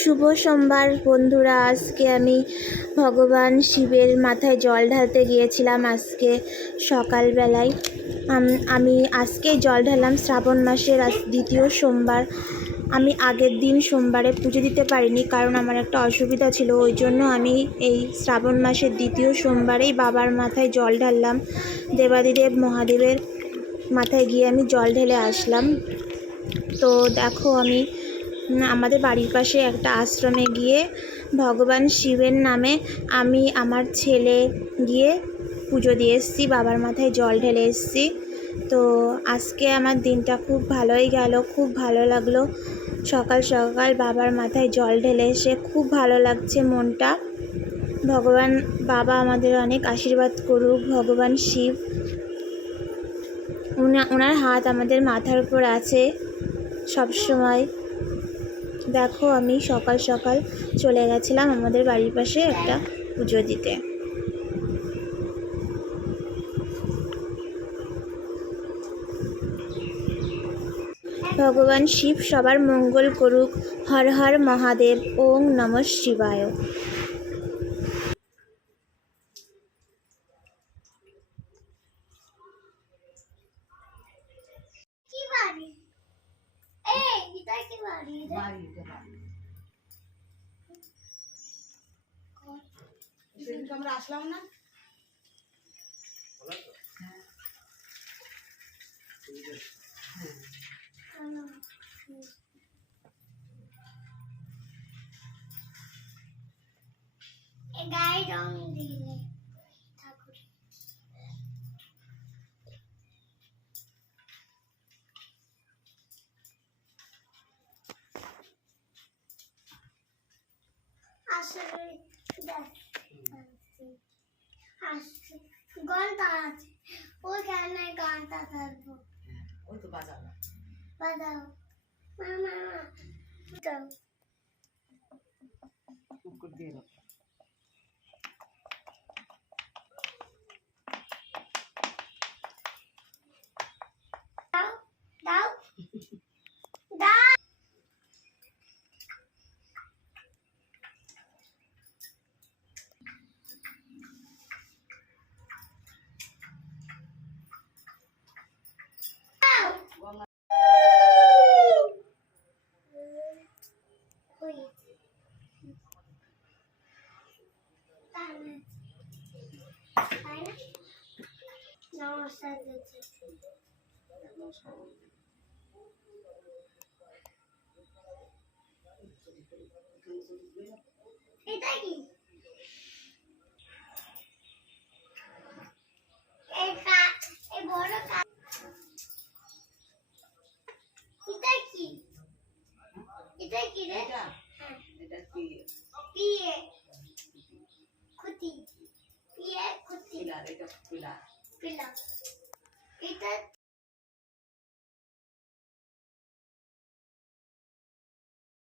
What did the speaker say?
শুভ সোমবার বন্ধুরা। আজকে আমি ভগবান শিবের মাথায় জল ঢালতে গিয়েছিলাম আজকে সকালবেলায়। আমি আজকেই জল ঢাললাম। শ্রাবণ মাসের দ্বিতীয় সোমবার। আমি আগের দিন সোমবারে পুজো দিতে পারিনি, কারণ আমার একটা অসুবিধা ছিল। ওই জন্য আমি এই শ্রাবণ মাসের দ্বিতীয় সোমবারেই বাবার মাথায় জল ঢাললাম। দেবাদিদেব মহাদেবের মাথায় গিয়ে আমি জল ঢেলে আসলাম। তো দেখো, আমি আমাদের বাড়ির পাশে একটা আশ্রমে গিয়ে ভগবান শিবের নামে আমি আমার ছেলে গিয়ে পুজো দিয়ে এসেছি, বাবার মাথায় জল ঢেলে এসেছি। তো আজকে আমার দিনটা খুব ভালোই গেল, খুব ভালো লাগলো। সকাল সকাল বাবার মাথায় জল ঢেলে এসে খুব ভালো লাগছে মনটা। ভগবান বাবা আমাদের অনেক আশীর্বাদ করুক। ভগবান শিব, ওনার হাত আমাদের মাথার উপর আছে সব সময়। দেখো, আমি সকাল সকাল চলে গেছিলাম আমাদের বাড়ির পাশে একটা পুজো দিতে। ভগবান শিব সবার মঙ্গল করুক। হর হর মহাদেব। ওং নমঃ শিবায়। আমরা আসলাম না। গায়ে রং দিলে ঠাকুর আসলে গানটা আছে, ওই গানে গানটা থাকবো। ওই তো বাজাও বাজাও মামা দাও কুকুর দিয়ে দাও। দাও দাও। নমস্কার। এটা কি? এই বড় এটা কি? এটা কি রে? এটা কি? পিয়ে খুঁটি, পিয়ে খুঁটি। পিলার, এটা পিলার। পিলার। এটা